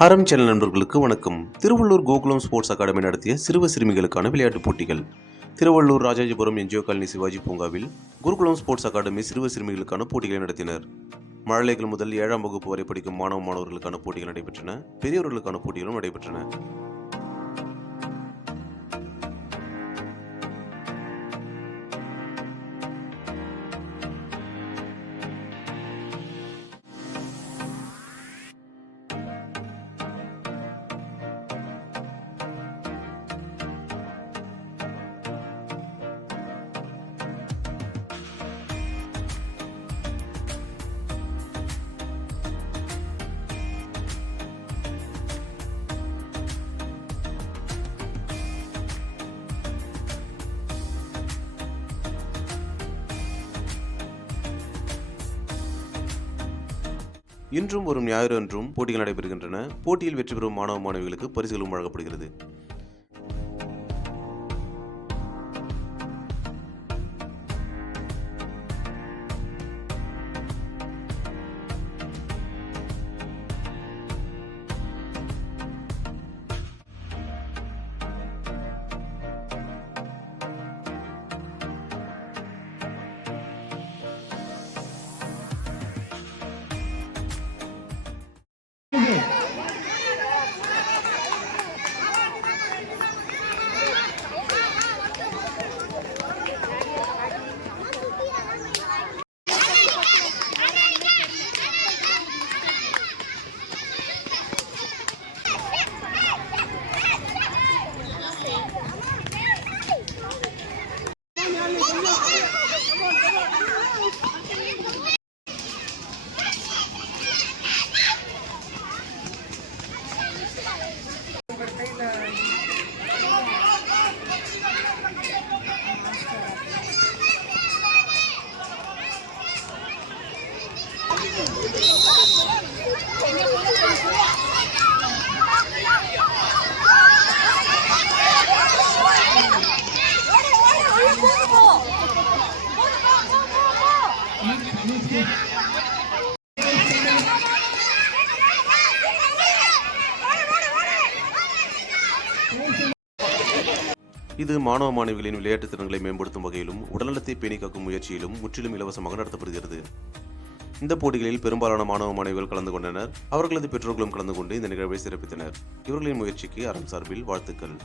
Haram channel நண்பர்களுக்கு வணக்கம். Tiruvallur Gokulam sports academy நடத்திய சிறுவர் சிறுமிகளுக்கான விளையாட்டுப் போட்டிகள். திருவள்ளூர் ராஜாஜிபுரம் என்ஜிஓ காலனி சிவாஜி பூங்காவில் குருகுலம் ஸ்போர்ட்ஸ் அகாடமி சிறுவர் சிறுமிகளுக்கான போட்டிகளை நடத்தினர். மழலைகள் முதல் 7ஆம் வகுப்பு வரை படிக்கும் மாணவர்களுக்கான போட்டிகள் நடைபெற்றன. பெரியவர்களுக்கான போட்டிகளும் நடைபெற்றன. இன்றும் வரும் ஞாயிறு அன்றும் போட்டிகள் நடைபெறுகின்றன. போட்டியில் வெற்றி பெறும் மாணவிகளுக்கு பரிசுகளும் வழங்கப்படுகிறது. இது மாணவிகளின் விளையாட்டுத் திறன்களை மேம்படுத்தும் வகையிலும் உடல்நலத்தை பேணி காக்கும் முயற்சியிலும் முற்றிலும் இலவசமாக நடத்தப்படுகிறது. இந்த போட்டிகளில் பெரும்பாலான மாணவிகள் கலந்து கொண்டனர். அவர்களது பெற்றோர்களும் கலந்து கொண்டு இந்த நிகழ்வை சிறப்பித்தனர். இவர்களின் முயற்சிக்கு அறம் சார்பில் வாழ்த்துக்கள்.